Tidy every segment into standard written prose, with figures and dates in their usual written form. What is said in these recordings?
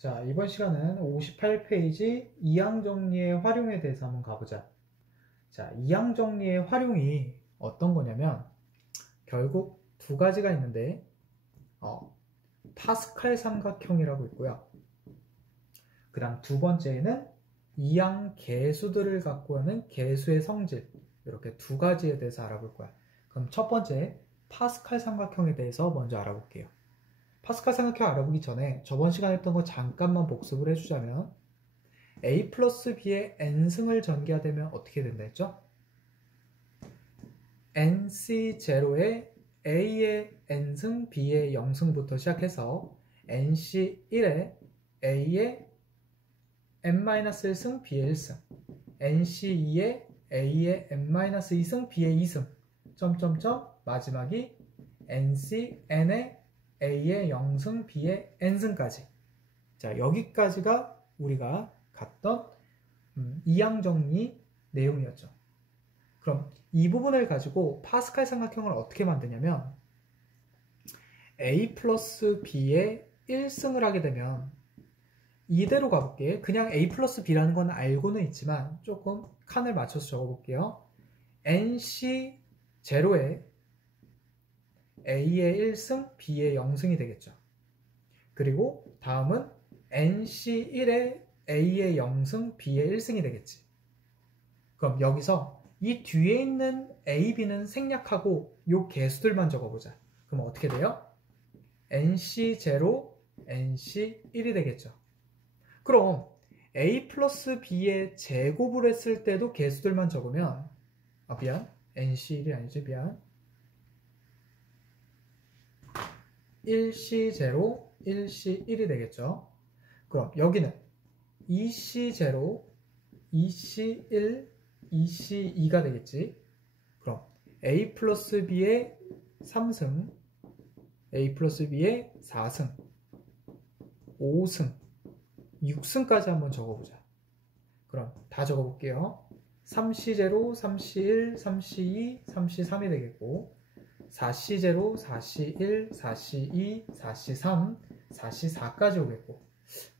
자, 이번 시간은 58페이지 이항 정리의 활용에 대해서 한번 가보자. 자, 이항 정리의 활용이 어떤 거냐면 결국 두 가지가 있는데 파스칼 삼각형이라고 있고요. 그 다음 두 번째는 이항 계수들을 갖고 있는 계수의 성질, 이렇게 두 가지에 대해서 알아볼 거야. 그럼 첫 번째 파스칼 삼각형에 대해서 먼저 알아볼게요. 파스칼 삼각형 알아보기 전에 저번 시간에 했던 거 잠깐만 복습을 해주자면 a 플러스 b의 n승을 전개하되면 어떻게 된다 했죠? nc0에 a의 n승, b의 0승부터 시작해서 nc1에 a의 n-1승, b의 1승, nc2에 a의 n-2승, b의 2승, 점점점 마지막이 ncn의 a의 0승, b의 n승까지. 자, 여기까지가 우리가 갔던 이항 정리 내용이었죠. 그럼 이 부분을 가지고 파스칼 삼각형을 어떻게 만드냐면 a 플러스 b의 1승을 하게 되면 이대로 가볼게. 그냥 a 플러스 b라는 건 알고는 있지만 조금 칸을 맞춰서 적어볼게요. nc0에 a의 1승, b의 0승이 되겠죠. 그리고 다음은 nc1에 a의 0승, b의 1승이 되겠지. 그럼 여기서 이 뒤에 있는 a, b는 생략하고 요 개수들만 적어보자. 그럼 어떻게 돼요? nc0, nc1이 되겠죠. 그럼 a 플러스 b의 제곱을 했을 때도 개수들만 적으면 미안, nc1이 아니지, 미안. 1c0, 1c1이 되겠죠. 그럼 여기는 2c0, 2c1, 2c2가 되겠지. 그럼 a 플러스 b의 3승, a 플러스 b의 4승, 5승, 6승까지 한번 적어보자. 그럼 다 적어볼게요. 3c0, 3c1, 3c2, 3c3이 되겠고 4c0, 4c1, 4c2, 4c3, 4c4까지 오겠고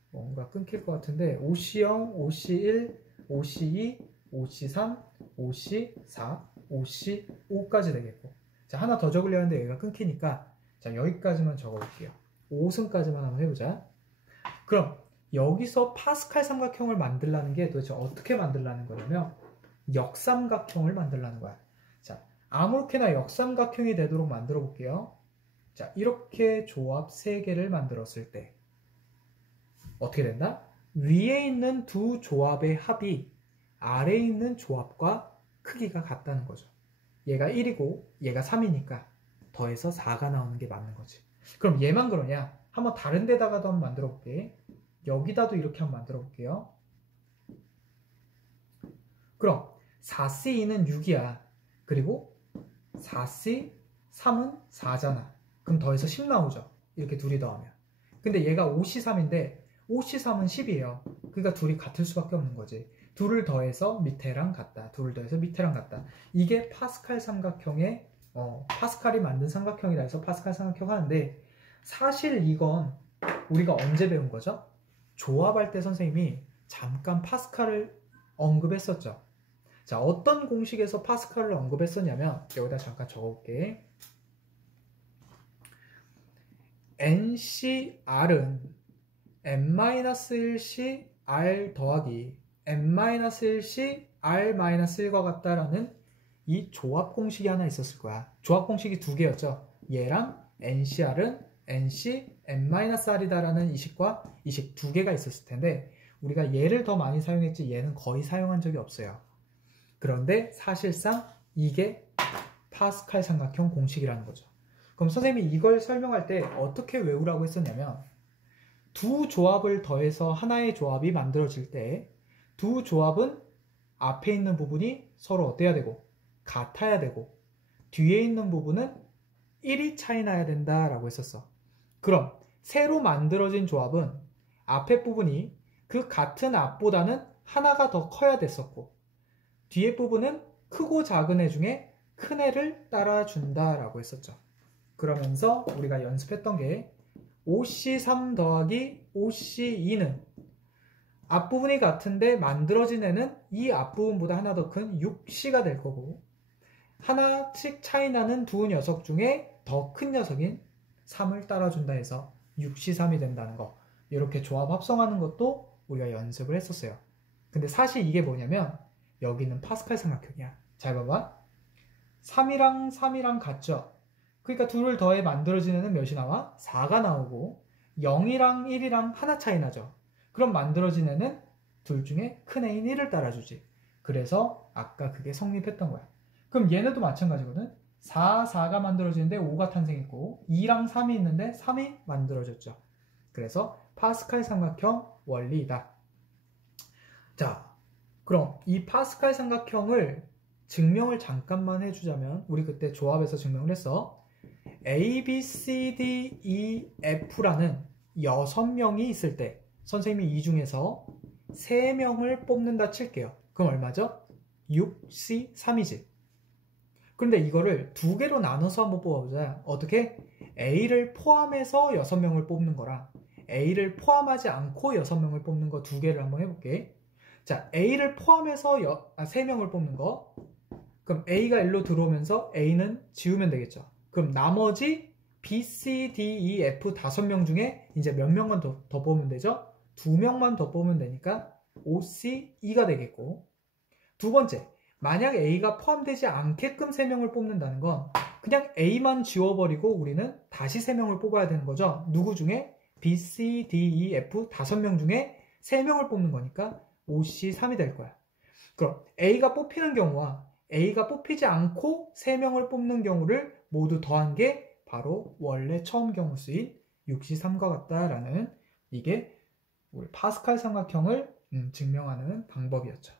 뭔가 끊길 것 같은데 5c0, 5c1, 5c2, 5c3, 5c4, 5c5까지 되겠고 자, 하나 더 적으려 하는데 여기가 끊기니까 자, 여기까지만 적어볼게요. 5승까지만 한번 해보자. 그럼 여기서 파스칼 삼각형을 만들라는 게 도대체 어떻게 만들라는 거냐면 역삼각형을 만들라는 거야. 자, 아무렇게나 역삼각형이 되도록 만들어 볼게요. 자, 이렇게 조합 3개를 만들었을 때 어떻게 된다? 위에 있는 두 조합의 합이 아래에 있는 조합과 크기가 같다는 거죠. 얘가 1이고 얘가 3이니까 더해서 4가 나오는 게 맞는 거지. 그럼 얘만 그러냐? 한번 다른 데다가도 한번 만들어 볼게. 여기다도 이렇게 한번 만들어 볼게요. 그럼 4c2는 6이야. 그리고 4c, 3은 4잖아. 그럼 더해서 10 나오죠. 이렇게 둘이 더하면. 근데 얘가 5c3인데 5c3은 10이에요. 그러니까 둘이 같을 수밖에 없는 거지. 둘을 더해서 밑에랑 같다. 둘을 더해서 밑에랑 같다. 이게 파스칼 삼각형의 파스칼이 만든 삼각형이라 해서 파스칼 삼각형 하는데 사실 이건 우리가 언제 배운 거죠? 조합할 때 선생님이 잠깐 파스칼을 언급했었죠. 자, 어떤 공식에서 파스칼을 언급했었냐면 여기다 잠깐 적어볼게. NCR은 n-1c r 더하기 n-1c r-1과 같다라는 이 조합 공식이 하나 있었을 거야. 조합 공식이 두 개였죠. 얘랑 NCR은 NC n-r이다라는 이식과 이식 두 개가 있었을 텐데 우리가 얘를 더 많이 사용했지 얘는 거의 사용한 적이 없어요. 그런데 사실상 이게 파스칼 삼각형 공식이라는 거죠. 그럼 선생님이 이걸 설명할 때 어떻게 외우라고 했었냐면 두 조합을 더해서 하나의 조합이 만들어질 때 두 조합은 앞에 있는 부분이 서로 어때야 되고 같아야 되고 뒤에 있는 부분은 1이 차이 나야 된다라고 했었어. 그럼 새로 만들어진 조합은 앞에 부분이 그 같은 앞보다는 하나가 더 커야 됐었고 뒤에 부분은 크고 작은 애 중에 큰 애를 따라준다라고 했었죠. 그러면서 우리가 연습했던 게 OC3 더하기 OC2는 앞부분이 같은데 만들어진 애는 이 앞부분보다 하나 더 큰 6C가 될 거고, 하나씩 차이 나는 두 녀석 중에 더 큰 녀석인 3을 따라준다 해서 6C3이 된다는 거. 이렇게 조합 합성하는 것도 우리가 연습을 했었어요. 근데 사실 이게 뭐냐면 여기는 파스칼 삼각형이야. 잘 봐봐. 3이랑 3이랑 같죠? 그러니까 둘을 더해 만들어진 애는 몇이 나와? 4가 나오고 0이랑 1이랑 하나 차이 나죠? 그럼 만들어진 애는 둘 중에 큰 애인 1을 따라주지. 그래서 아까 그게 성립했던 거야. 그럼 얘네도 마찬가지거든. 4, 4가 만들어지는데 5가 탄생했고 2랑 3이 있는데 3이 만들어졌죠. 그래서 파스칼 삼각형 원리이다. 자, 그럼 이 파스칼 삼각형을 증명을 잠깐만 해주자면, 우리 그때 조합에서 증명을 했어. A, B, C, D, E, F라는 6명이 있을 때 선생님이 이 중에서 3명을 뽑는다 칠게요. 그럼 얼마죠? 6C, 3이지. 그런데 이거를 두 개로 나눠서 한번 뽑아보자. 어떻게? A를 포함해서 6명을 뽑는 거랑 A를 포함하지 않고 6명을 뽑는 거 두 개를 한번 해볼게. 자, A를 포함해서 3명을 뽑는 거. 그럼 A가 일로 들어오면서 A는 지우면 되겠죠. 그럼 나머지 B, C, D, E, F 5명 중에 이제 몇 명만 더 뽑으면 되죠? 2명만 더 뽑으면 되니까 O, C, E가 되겠고, 두 번째, 만약 A가 포함되지 않게끔 3명을 뽑는다는 건 그냥 A만 지워버리고 우리는 다시 3명을 뽑아야 되는 거죠. 누구 중에? B, C, D, E, F 5명 중에 3명을 뽑는 거니까 O, C, 3이 될 거야. 그럼 A가 뽑히는 경우와 A가 뽑히지 않고 3명을 뽑는 경우를 모두 더한 게 바로 원래 처음 경우 수인 6C3과 같다라는, 이게 우리 파스칼 삼각형을 증명하는 방법이었죠.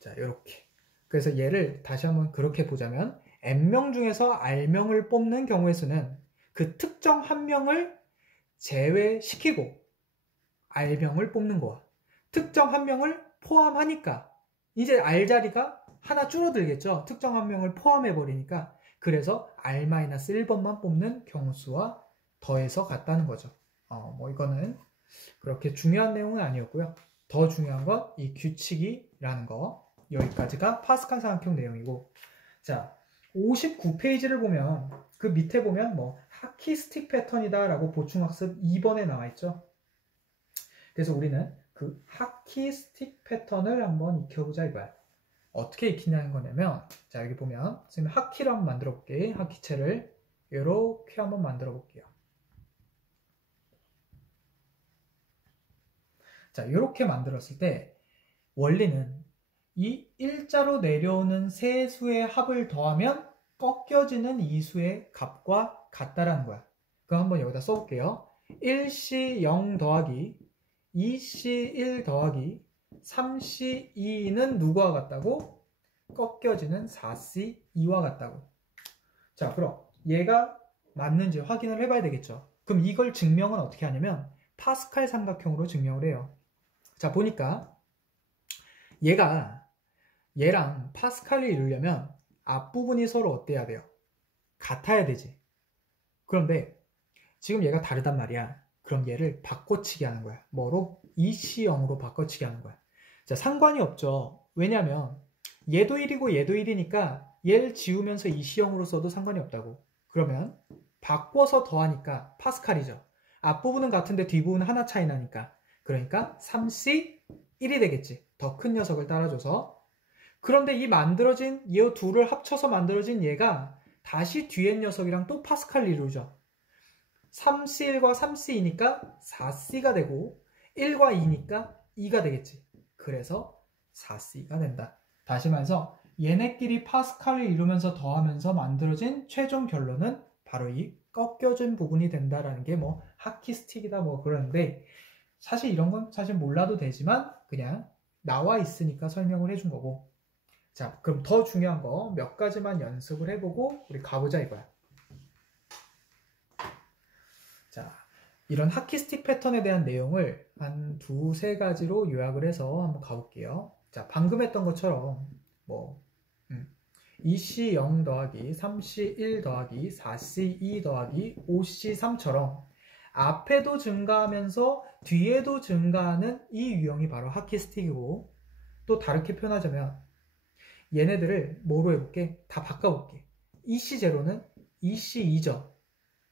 자, 이렇게. 그래서 얘를 다시 한번 그렇게 보자면 N명 중에서 R명을 뽑는 경우의 수는 그 특정 한 명을 제외시키고 R명을 뽑는 거와 특정 한 명을 포함하니까 이제 R 자리가 하나 줄어들겠죠. 특정 한 명을 포함해버리니까. 그래서 R-1번만 뽑는 경우수와 더해서 같다는 거죠. 이거는 그렇게 중요한 내용은 아니었고요. 더 중요한 건 이 규칙이라는 거. 여기까지가 파스칼 삼각형 내용이고, 자, 59페이지를 보면 그 밑에 보면 하키 스틱 패턴이다 라고 보충학습 2번에 나와 있죠. 그래서 우리는 그 하키 스틱 패턴을 한번 익혀보자 이거야. 어떻게 익히냐는 거냐면, 자, 여기 보면 지금 하키를 한번 만들어 볼게. 하키체를 이렇게 한번 만들어 볼게요. 자, 이렇게 만들었을 때 원리는 이 일자로 내려오는 세 수의 합을 더하면 꺾여지는 이 수의 값과 같다라는 거야. 그럼 한번 여기다 써볼게요. 1C0 더하기 2C1 더하기 3C2는 누구와 같다고? 꺾여지는 4C2와 같다고. 자, 그럼 얘가 맞는지 확인을 해봐야 되겠죠. 그럼 이걸 증명은 어떻게 하냐면 파스칼 삼각형으로 증명을 해요. 자, 보니까 얘랑 파스칼을 이루려면 앞부분이 서로 어때야 돼요? 같아야 되지. 그런데 지금 얘가 다르단 말이야. 그럼 얘를 바꿔치기 하는 거야. 뭐로? 2C0으로 바꿔치기 하는 거야. 자, 상관이 없죠. 왜냐면 얘도 1이고 얘도 1이니까 얘를 지우면서 2C0으로 써도 상관이 없다고. 그러면 바꿔서 더하니까 파스칼이죠. 앞부분은 같은데 뒷부분은 하나 차이 나니까. 그러니까 3C1이 되겠지. 더 큰 녀석을 따라줘서. 그런데 이 만들어진 이 둘을 합쳐서 만들어진 얘가 다시 뒤에 녀석이랑 또 파스칼을 이루죠. 3C1과 3C2니까 4C가 되고 1과 2니까 2가 되겠지. 그래서 4C가 된다. 다시 말해서 얘네끼리 파스칼을 이루면서 더하면서 만들어진 최종 결론은 바로 이 꺾여진 부분이 된다라는 게 하키 스틱이다 그러는데, 사실 이런 건 사실 몰라도 되지만 그냥 나와 있으니까 설명을 해준 거고. 자, 그럼 더 중요한 거 몇 가지만 연습을 해보고 우리 가보자 이거야. 자, 이런 하키 스틱 패턴에 대한 내용을 한 두세 가지로 요약을 해서 한번 가볼게요. 자, 방금 했던 것처럼 2C0 더하기 3C1 더하기 4C2 더하기 5C3처럼 앞에도 증가하면서 뒤에도 증가하는 이 유형이 바로 하키스틱이고, 또 다르게 표현하자면 얘네들을 뭐로 해볼게? 다 바꿔볼게. 2C0는 2C2죠.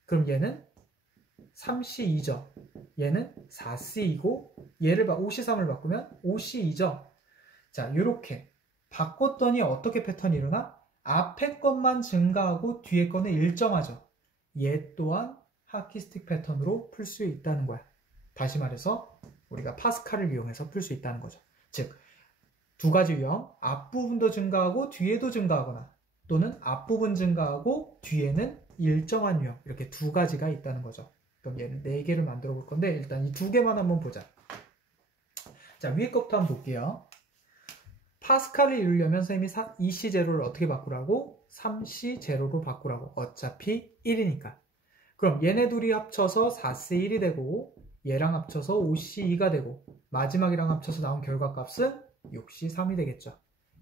그럼 얘는 3C2죠. 얘는 4C이고 얘를 5C3을 바꾸면 5C2죠. 자, 이렇게 바꿨더니 어떻게 패턴이 일어나? 앞에 것만 증가하고 뒤에 거는 일정하죠. 얘 또한 하키스틱 패턴으로 풀 수 있다는 거야. 다시 말해서 우리가 파스칼을 이용해서 풀 수 있다는 거죠. 즉, 두 가지 유형, 앞부분도 증가하고 뒤에도 증가하거나, 또는 앞부분 증가하고 뒤에는 일정한 유형, 이렇게 두 가지가 있다는 거죠. 그럼 얘는 4개를 만들어 볼 건데, 일단 이 2개만 한번 보자. 자, 위에 것부터 한번 볼게요. 파스칼을 이루려면 선생님이 2C0를 어떻게 바꾸라고? 3C0로 바꾸라고. 어차피 1이니까. 그럼 얘네 둘이 합쳐서 4C1이 되고, 얘랑 합쳐서 5C2가 되고, 마지막이랑 합쳐서 나온 결과값은 6C3이 되겠죠.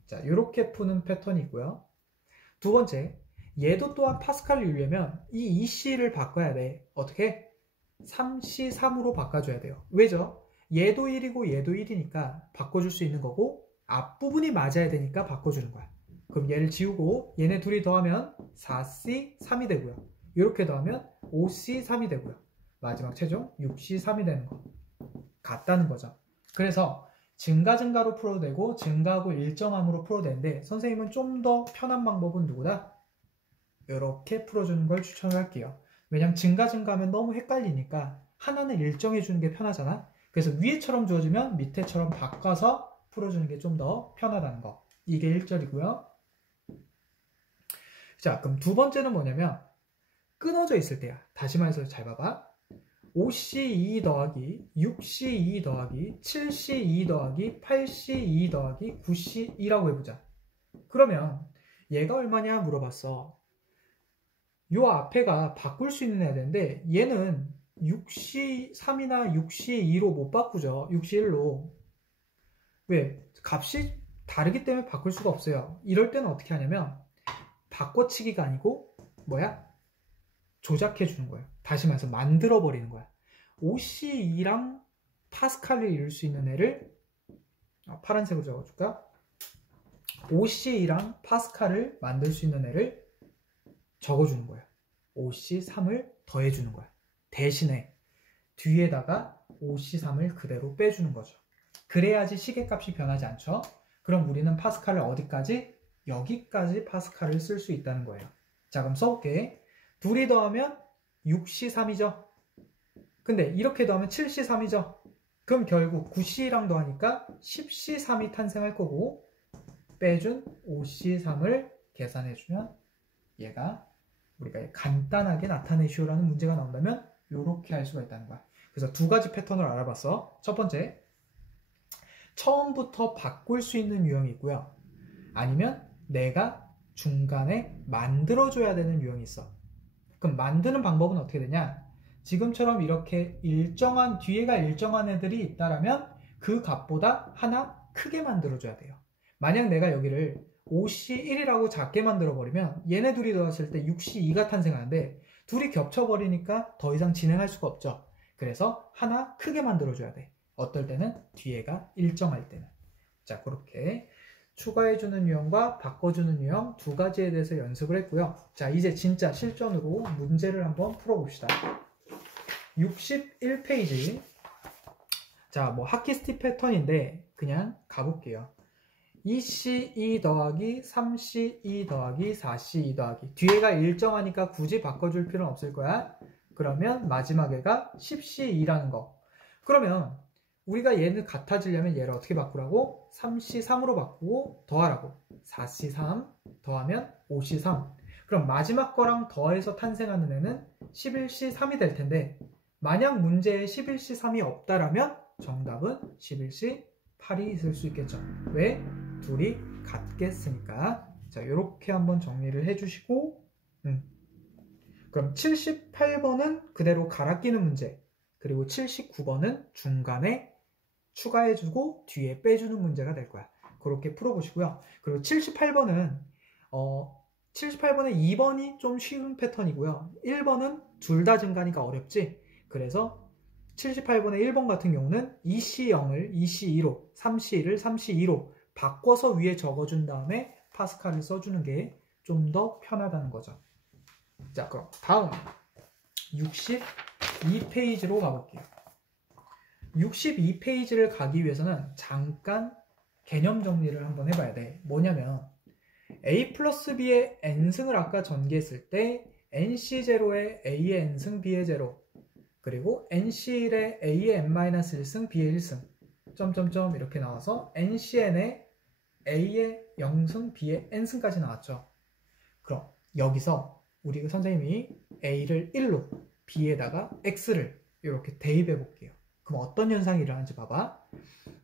자, 이렇게 푸는 패턴이 있고요. 두 번째, 얘도 또한 파스칼을 이루려면 이 2C를 바꿔야 돼. 어떻게? 3C3으로 바꿔줘야 돼요. 왜죠? 얘도 1이고 얘도 1이니까 바꿔줄 수 있는 거고, 앞부분이 맞아야 되니까 바꿔주는 거야. 그럼 얘를 지우고 얘네 둘이 더하면 4C3이 되고요. 이렇게 더하면 5C3이 되고요. 마지막 최종 6C3이 되는 거 같다는 거죠. 그래서 증가로 풀어도 되고 증가하고 일정함으로 풀어도 되는데, 선생님은 좀 더 편한 방법은 누구다? 이렇게 풀어주는 걸 추천을 할게요. 왜냐면 증가하면 너무 헷갈리니까 하나는 일정해 주는 게 편하잖아. 그래서 위에처럼 주어지면 밑에처럼 바꿔서 풀어주는 게 좀 더 편하다는 거. 이게 1절이고요. 자, 그럼 두 번째는 뭐냐면 끊어져 있을 때야. 다시 말해서 잘 봐봐. 5C2 더하기 6C2 더하기 7C2 더하기 8C2 더하기 9C2라고 해보자. 그러면 얘가 얼마냐 물어봤어. 요 앞에가 바꿀 수 있는 애야 되는데 얘는 6C3이나 6C2로 못 바꾸죠. 6C1로. 왜? 값이 다르기 때문에 바꿀 수가 없어요. 이럴 때는 어떻게 하냐면 바꿔치기가 아니고 뭐야? 조작해 주는 거예요. 다시 말해서 만들어 버리는 거야. OC2랑 파스칼을 이룰 수 있는 애를 파란색으로 적어줄까? OC2랑 파스칼을 만들 수 있는 애를 적어주는 거예요. OC3을 더해주는 거야. 대신에 뒤에다가 OC3을 그대로 빼주는 거죠. 그래야지 시계값이 변하지 않죠. 그럼 우리는 파스칼을 어디까지? 여기까지 파스칼을 쓸 수 있다는 거예요. 자, 그럼 써볼게. 둘이 더하면 6C3이죠. 근데 이렇게 더하면 7C3이죠. 그럼 결국 9C랑 더하니까 10C3이 탄생할 거고, 빼준 5C3을 계산해주면 얘가 우리가 간단하게 나타내시오라는 문제가 나온다면 이렇게 할 수가 있다는 거야. 그래서 두 가지 패턴을 알아봤어. 첫 번째, 처음부터 바꿀 수 있는 유형이 있고요. 아니면 내가 중간에 만들어줘야 되는 유형이 있어. 그럼 만드는 방법은 어떻게 되냐? 지금처럼 이렇게 뒤에가 일정한 애들이 있다라면 그 값보다 하나 크게 만들어줘야 돼요. 만약 내가 여기를 5C1이라고 작게 만들어버리면 얘네 둘이 더했을 때 6C2가 탄생하는데 둘이 겹쳐버리니까 더 이상 진행할 수가 없죠. 그래서 하나 크게 만들어줘야 돼. 어떨 때는 뒤에가 일정할 때는. 자, 그렇게 추가해주는 유형과 바꿔주는 유형 두 가지에 대해서 연습을 했고요. 자, 이제 진짜 실전으로 문제를 한번 풀어봅시다. 61페이지. 자, 뭐 하키스틱 패턴인데 그냥 가볼게요. 2C2 더하기 3C2 더하기 4C2 더하기 뒤에가 일정하니까 굳이 바꿔줄 필요는 없을 거야. 그러면 마지막 애가 10C2라는 거. 그러면 우리가 얘는 같아지려면 얘를 어떻게 바꾸라고? 3C3으로 바꾸고 더하라고. 4C3 더하면 5C3. 그럼 마지막 거랑 더해서 탄생하는 애는 11C3이 될 텐데, 만약 문제에 11C3이 없다라면 정답은 11C8이 있을 수 있겠죠. 왜? 둘이 같겠으니까. 자, 이렇게 한번 정리를 해주시고, 그럼 78번은 그대로 갈아 끼는 문제, 그리고 79번은 중간에 추가해주고 뒤에 빼주는 문제가 될 거야. 그렇게 풀어보시고요. 그리고 78번은 78번의 2번이 좀 쉬운 패턴이고요. 1번은 둘 다 증가니까 어렵지. 그래서 78번의 1번 같은 경우는 2C0을 2C2로, 3C1을 3C2로 바꿔서 위에 적어준 다음에 파스칼을 써주는 게 좀 더 편하다는 거죠. 자, 그럼 다음 62페이지로 가볼게요. 62페이지를 가기 위해서는 잠깐 개념 정리를 한번 해봐야 돼. 뭐냐면 a 플러스 b의 n승을 아까 전개했을 때 nc0에 a의 n승 b의 0 그리고 nc1에 a의 n-1승 b의 1승 점점점 이렇게 나와서 ncn에 a의 0승 b의 n승까지 나왔죠. 그럼 여기서 우리 선생님이 a를 1로 b에다가 x를 이렇게 대입해 볼게요. 그럼 어떤 현상이 일어나는지 봐봐.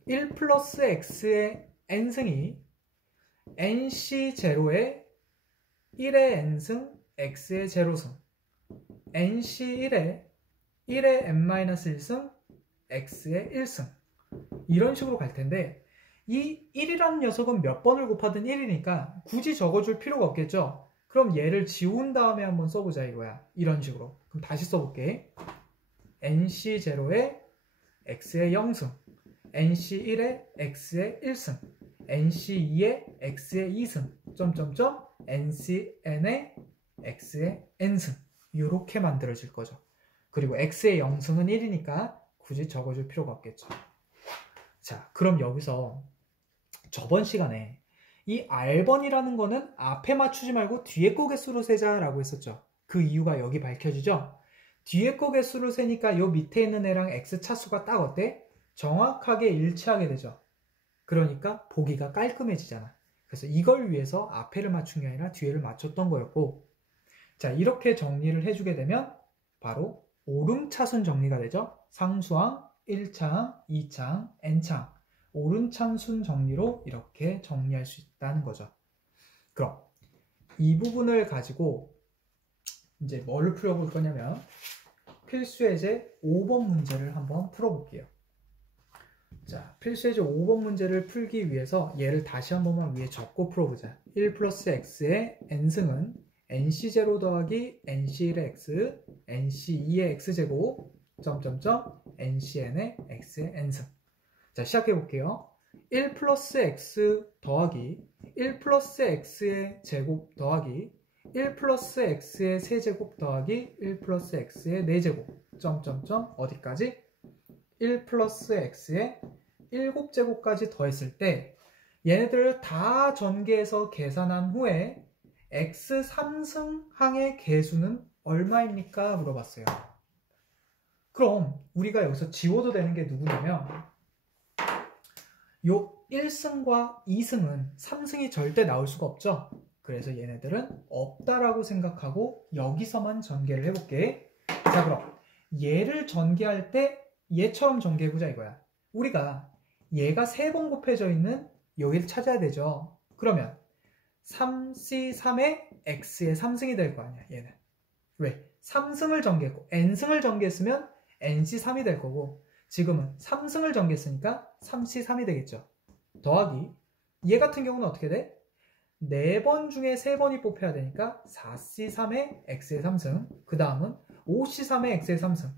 1 플러스 x의 n승이 nc0에 1의 n승 x의 0승 nc1에 1의 n-1승 x의 1승 이런 식으로 갈 텐데 이 1이라는 녀석은 몇 번을 곱하든 1이니까 굳이 적어줄 필요가 없겠죠. 그럼 얘를 지운 다음에 한번 써보자 이거야. 이런 식으로. 그럼 다시 써볼게. nc0에 x의 0승 nc1에 x의 1승 nc2에 x의 2승 점점점 ncn에 x의 n승 이렇게 만들어질 거죠. 그리고 x의 0승은 1이니까 굳이 적어줄 필요가 없겠죠. 자, 그럼 여기서 저번 시간에 이 R번이라는 거는 앞에 맞추지 말고 뒤에 거 개수로 세자라고 했었죠. 그 이유가 여기 밝혀지죠. 뒤에 거 개수로 세니까 요 밑에 있는 애랑 x 차수가 딱 어때? 정확하게 일치하게 되죠. 그러니까 보기가 깔끔해지잖아. 그래서 이걸 위해서 앞에를 맞춘 게 아니라 뒤에를 맞췄던 거였고, 자, 이렇게 정리를 해주게 되면 바로 오름차순 정리가 되죠. 상수항, 1차항, 2차항, n차항 오름차순 정리로 이렇게 정리할 수 있다는 거죠. 그럼 이 부분을 가지고 이제 뭘 풀어볼 거냐면 필수예제 5번 문제를 한번 풀어볼게요. 자, 필수예제 5번 문제를 풀기 위해서 얘를 다시 한 번만 위에 적고 풀어보자. 1 플러스 x의 n승은 nc0 더하기 nc1의 x, nc2의 x제곱, 점점점, ncn의 x의 n승. 자, 시작해볼게요. 1 플러스 x 더하기 1 플러스 x의 제곱 더하기 1 플러스 x의 세제곱 더하기 1 플러스 x의 4제곱 점점점 어디까지? 1 플러스 x의 7제곱까지 더했을 때 얘네들을 다 전개해서 계산한 후에 x 3승항의 개수는 얼마입니까? 물어봤어요. 그럼 우리가 여기서 지워도 되는 게 누구냐면 요 1승과 2승은 3승이 절대 나올 수가 없죠. 그래서 얘네들은 없다라고 생각하고 여기서만 전개를 해볼게. 자, 그럼 얘를 전개할 때 얘처럼 전개해보자 이거야. 우리가 얘가 3번 곱해져 있는 여기를 찾아야 되죠. 그러면 3C3의 X의 3승이 될 거 아니야, 얘는. 왜? 3승을 전개했고 N승을 전개했으면 NC3이 될 거고 지금은 3승을 전개했으니까 3C3이 되겠죠. 더하기 얘 같은 경우는 어떻게 돼? 4번 중에 3번이 뽑혀야 되니까 4C3의 X의 3승 그 다음은 5C3의 X의 3승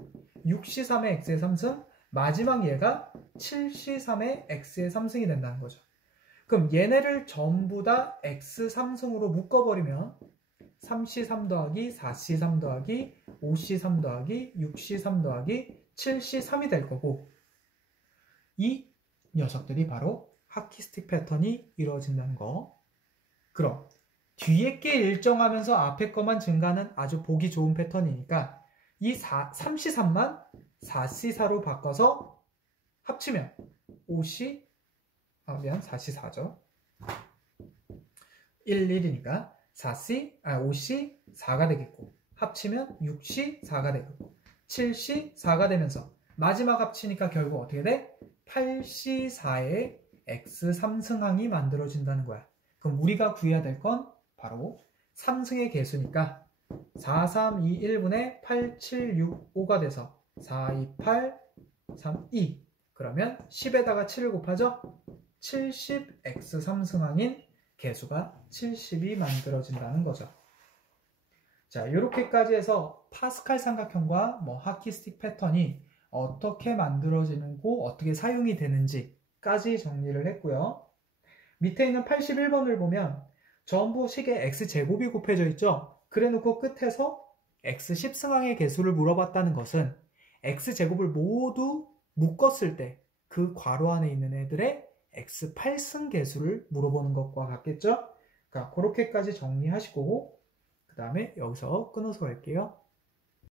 6C3의 X의 3승 마지막 얘가 7C3의 X의 3승이 된다는 거죠. 그럼 얘네를 전부 다 X 3승으로 묶어버리면 3C3 더하기 4C3 더하기 5C3 더하기 6C3 더하기 7C3이 될 거고 이 녀석들이 바로 하키스틱 패턴이 이루어진다는 거. 그럼 뒤에 게 일정하면서 앞에 거만 증가하는 아주 보기 좋은 패턴이니까 이 3C3만 4C4로 바꿔서 합치면 4C4죠. 1이니까 5C4가 되겠고 합치면 6C4가 되겠고 7C4가 되면서 마지막 합치니까 결국 어떻게 돼? 8C4의 X3승항이 만들어진다는 거야. 그럼 우리가 구해야 될 건 바로 3승의 개수니까 4, 3, 2, 1분의 8, 7, 6, 5가 돼서 4, 2, 8, 3, 2 그러면 10에다가 7을 곱하죠? 70X3승항인 개수가 70이 만들어진다는 거죠. 자, 이렇게까지 해서 파스칼 삼각형과 하키스틱 패턴이 어떻게 만들어지고 어떻게 사용이 되는지까지 정리를 했고요. 밑에 있는 81번을 보면 전부 식에 x제곱이 곱해져 있죠. 그래놓고 끝에서 x10승항의 개수를 물어봤다는 것은 x제곱을 모두 묶었을 때 그 괄호 안에 있는 애들의 x8승 개수를 물어보는 것과 같겠죠. 그러니까 그렇게까지 정리하시고 그 다음에 여기서 끊어서 갈게요.